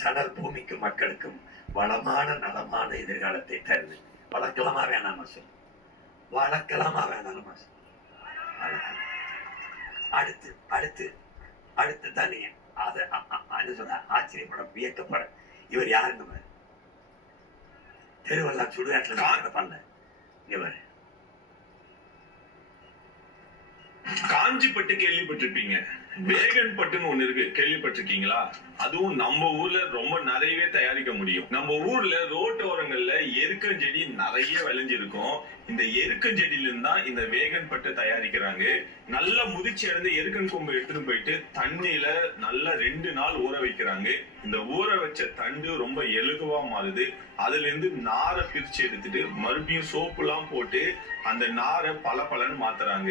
சணல் பூமிக்கும் மக்களுக்கும் வளமான நலமான எதிர்காலத்தை தருது. வளர்க்கலாமா வேணாமா சொல்? வளர்க்கலாமா வேணாமா சொல்? அடுத்து அடுத்து அடுத்து தான் நீங்க அதை சொல்ற ஆச்சரியப்பட வியக்கப்பட இவர் யாருங்க? தெருவெல்லாம் சுடுகாட்டில் பண்ணல. இவர் காஞ்சிப்பட்டு கேள்விப்பட்டிருப்பீங்க. வேகன் பட்டுன்னு ஒண்ணு இருக்கு, கேள்விப்பட்டிருக்கீங்களா? அதுவும் நம்ம ஊர்ல ரொம்ப நிறையவே தயாரிக்க முடியும். நம்ம ஊர்ல ரோட்டோரங்கள்ல எருக்கஞ்செடி நிறைய விளைஞ்சிருக்கும். இந்த எருக்கஞ்செடியில இருந்து தான் இந்த வேகன் பட்டு தயாரிக்கிறாங்க. நல்லா முதிர்ச்சி அடைந்து எருக்கன் கொம்பு எடுத்துட்டு போயிட்டு தண்ணியில நல்லா 2 நாள் ஊற வைக்கிறாங்க. இந்த ஊற வச்ச தண்டு ரொம்ப எலுகுவா மாறுது. அதுல இருந்து நாரை பிரிச்சு எடுத்துட்டு மறுபடியும் சோப்பு எல்லாம் போட்டு அந்த நாரை பலன்னு மாத்துறாங்க.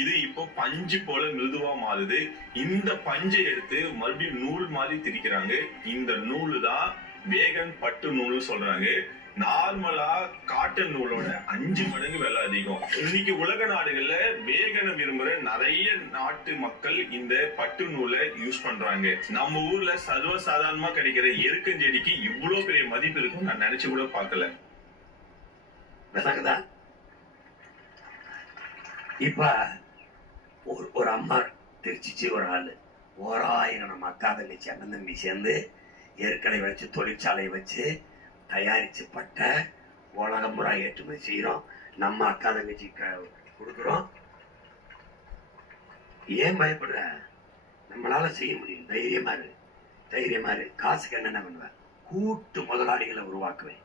இது இப்போ பஞ்சு போல மிருதுவா மாறுது. இந்த பஞ்சை எடுத்து மறுபடியும் நூல் மாதிரி திரிக்கிறாங்க. இந்த நூலு தான் வேகன் பட்டு நூல் சொல்றாங்க. நார்மலா காட்டன் நூலோட 5 மடங்கு விலை அதிகம். இன்னைக்கு உலக நாடுகள்ல வேகனை விரும்புற நிறைய நாட்டு மக்கள் இந்த பட்டு நூலை யூஸ் பண்றாங்க. நம்ம ஊர்ல சர்வசாதாரணமா கிடைக்கிற எருக்கஞ்செடிக்கு இவ்வளவு பெரிய மதிப்பு இருக்கும் நான் நினைச்சு கூட பார்க்கல. இப்ப ஒரு அம்மா திருச்சிச்சு ஒரு ஆளு 1000 நம்ம அக்கா தங்கச்சி அண்ணன் தம்பி சேர்ந்து ஏற்கனவே வச்சு தொழிற்சாலை வச்சு தயாரிச்சு பட்ட உலகம் முறை ஏற்றுமதி செய்யறோம். நம்ம அக்கா தங்கச்சி கொடுக்குறோம். ஏன் பயப்படுற? நம்மளால செய்ய முடியும். தைரியமா இரு. காசுக்கு என்னென்ன பண்ணுவேன்? கூட்டு முதலாளிகளை உருவாக்குவேன்.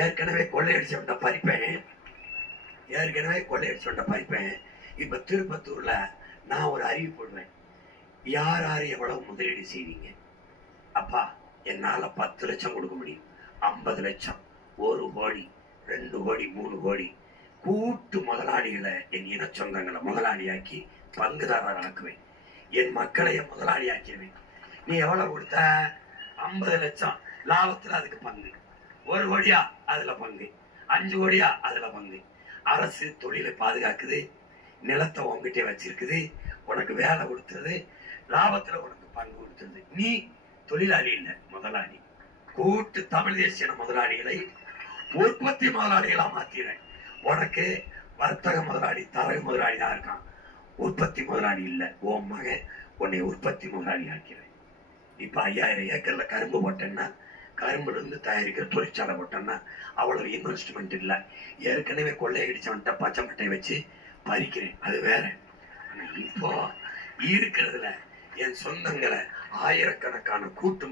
ஏற்கனவே கொள்ளையடிச்சவன்ட பறிப்பேன். இப்ப திருப்பத்தூர்ல நான் ஒரு அறிவிப்பு போடுவேன். யார் எவ்வளவு முதலீடு செய்வீங்க? அப்பா, என்னால 10 லட்சம் கொடுக்க முடியும். 50 லட்சம், 1 கோடி, 2 கோடி, 3 கோடி கூட்டு முதலாளிகளை, என் இன சொந்தங்களை முதலாளியாக்கி பங்குதாரர் ஆக்குவேன். என் மக்களை முதலாளி ஆக்கிடுவேன். நீ எவ்வளவு கொடுத்த? 50 லட்சம் லாபத்துல அதுக்கு பங்கு. 1 கோடியா அதுல பங்கு, 5 கோடியா அதுல பங்கு. அரசு தொழிலை பாதுகாக்குது, நிலத்தை உங்ககிட்ட வச்சிருக்குது, உனக்கு வேலை கொடுத்துருது, லாபத்துல உனக்கு பங்கு கொடுத்துருது. நீ தொழிலாளி இல்ல, முதலாளி. கூட்டு தமிழ் தேசிய முதலாளிகளை உற்பத்தி முதலாளிகளா மாத்திடுறேன். உனக்கு வர்த்தக முதலாளி, தரகு முதலாளி தான் இருக்கான், உற்பத்தி முதலாளி இல்ல. உன் மகன் உன்னை உற்பத்தி முதலாளி ஆக்கிறேன். இப்ப 5000 ஏக்கர்ல கரும்பு போட்டேன்னா, கரும்புல இருந்து தயாரிக்கிற தொழிற்சாலை போட்டோம்னா அவ்வளவு இன்வெஸ்ட்மெண்ட் இல்ல. ஏற்கனவே கொள்ளையடிச்சவன்ட்ட பச்சை மட்டை வச்சு பறிக்கிறேன், அது வேற. இப்போ இருக்கிறதுல என் சொந்தங்களை ஆயிரக்கணக்கான கூட்டு